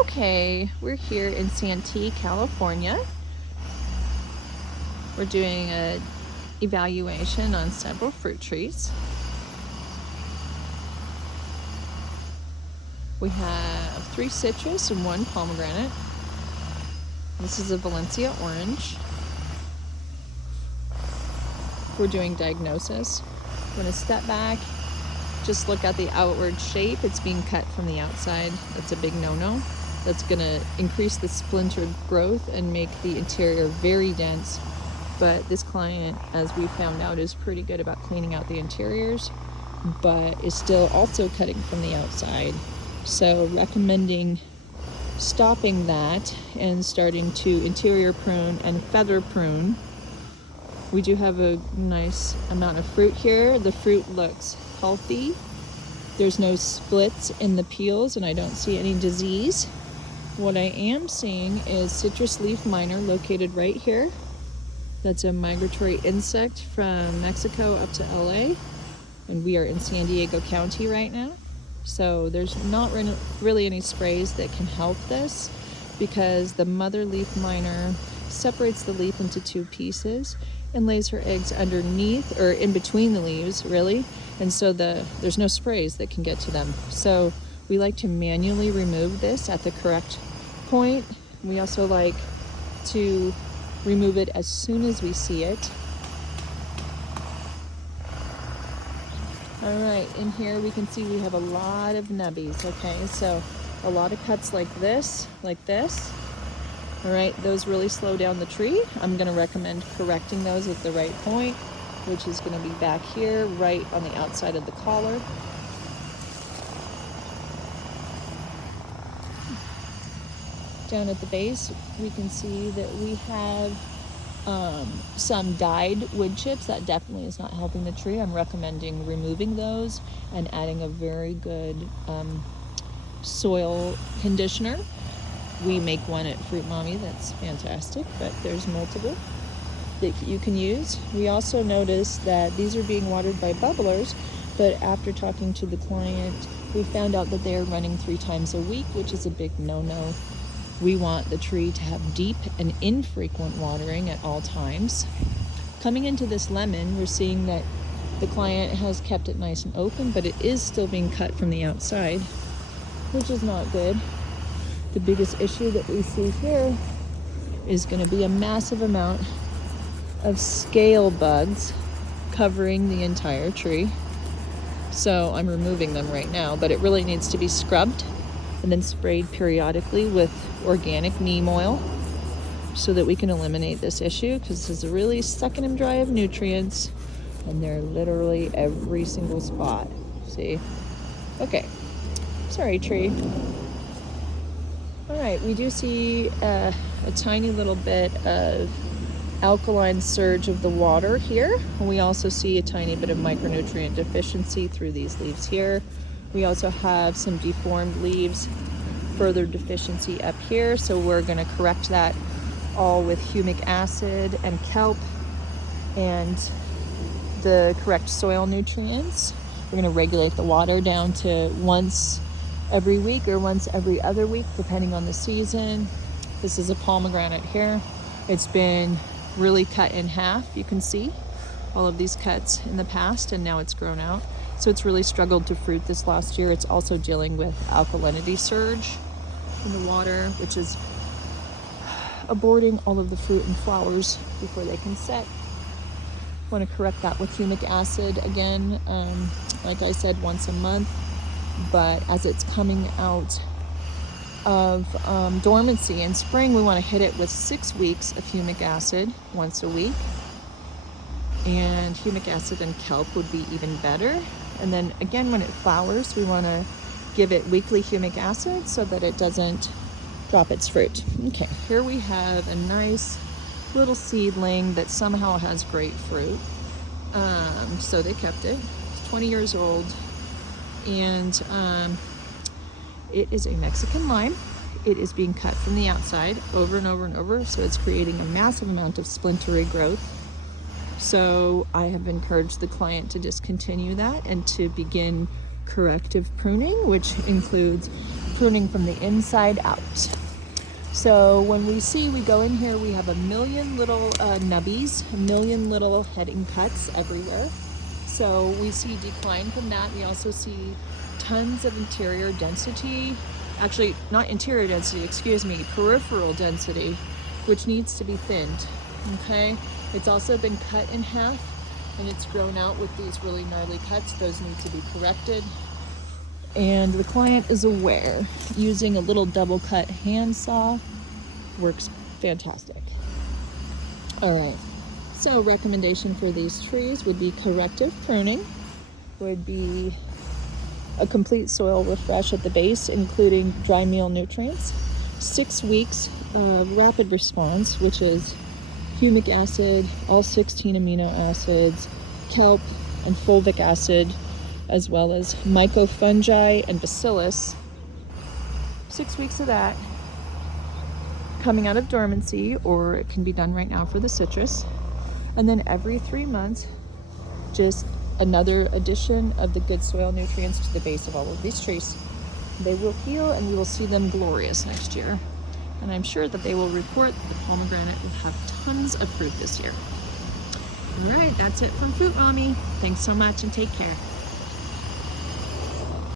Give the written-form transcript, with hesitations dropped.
Okay, we're here in Santee, California. We're doing an evaluation on several fruit trees. We have 3 citrus and 1 pomegranate. This is a Valencia orange. We're doing diagnosis. I'm going to step back, just look at the outward shape. It's being cut from the outside. That's a big no-no. That's going to increase the splintered growth and make the interior very dense. But this client, as we found out, is pretty good about cleaning out the interiors, but is still also cutting from the outside. So recommending stopping that and starting to interior prune and feather prune. We do have a nice amount of fruit here. The fruit looks healthy. There's no splits in the peels and I don't see any disease. What I am seeing is citrus leaf miner located right here. That's a migratory insect from Mexico up to LA. And we are in San Diego County right now. So there's not really any sprays that can help this because the mother leaf miner separates the leaf into 2 pieces and lays her eggs underneath or in between the leaves, really. And so there's no sprays that can get to them. So we like to manually remove this at the correct point. We also like to remove it as soon as we see it. All right, in here we can see we have a lot of nubbies, okay? So a lot of cuts like this. All right, those really slow down the tree. I'm gonna recommend correcting those at the right point, which is gonna be back here, right on the outside of the collar. Down at the base, we can see that we have some dyed wood chips. That definitely is not helping the tree. I'm recommending removing those and adding a very good soil conditioner. We make one at Fruitmommy that's fantastic, but there's multiple that you can use. We also noticed that these are being watered by bubblers, but after talking to the client, we found out that they are running 3 times a week, which is a big no-no. We want the tree to have deep and infrequent watering at all times. Coming into this lemon, we're seeing that the client has kept it nice and open, but it is still being cut from the outside, which is not good. The biggest issue that we see here is going to be a massive amount of scale bugs covering the entire tree. So I'm removing them right now, but it really needs to be scrubbed and then sprayed periodically with organic neem oil so that we can eliminate this issue, because this is really sucking them dry of nutrients and they're literally every single spot. See? Okay. Sorry, tree. All right, we do see a tiny little bit of alkaline surge of the water here. We also see a tiny bit of micronutrient deficiency through these leaves here. We also have some deformed leaves, further deficiency up here. So we're gonna correct that all with humic acid and kelp and the correct soil nutrients. We're gonna regulate the water down to once every week or once every other week, depending on the season. This is a pomegranate here. It's been really cut in half. You can see all of these cuts in the past and now it's grown out. So it's really struggled to fruit this last year. It's also dealing with alkalinity surge in the water, which is aborting all of the fruit and flowers before they can set. Want to correct that with humic acid again, like I said, once a month. But as it's coming out of dormancy in spring, we want to hit it with 6 weeks of humic acid once a week. And humic acid and kelp would be even better. And then again, when it flowers, we want to give it weekly humic acid so that it doesn't drop its fruit. Okay, here we have a nice little seedling that somehow has great fruit. So they kept it. It's 20 years old. And it is a Mexican lime. It is being cut from the outside over and over and over. So it's creating a massive amount of splintery growth. So I have encouraged the client to discontinue that and to begin corrective pruning, which includes pruning from the inside out. So when we go in here, we have a million little nubbies, a million little heading cuts everywhere. So we see decline from that. We also see tons of interior density, actually not interior density, excuse me, peripheral density, which needs to be thinned, okay? It's also been cut in half and it's grown out with these really gnarly cuts. Those need to be corrected. And the client is aware. Using a little double cut hand saw works fantastic. All right, so recommendation for these trees would be corrective pruning, would be a complete soil refresh at the base, including dry meal nutrients, 6 weeks of rapid response, which is humic acid, all 16 amino acids, kelp and fulvic acid, as well as mycofungi and bacillus. 6 weeks of that coming out of dormancy, or it can be done right now for the citrus. And then every 3 months, just another addition of the good soil nutrients to the base of all of these trees. They will heal and we will see them glorious next year. And I'm sure that they will report that the pomegranate will have tons of fruit this year. All right, that's it from Fruitmommy. Thanks so much and take care.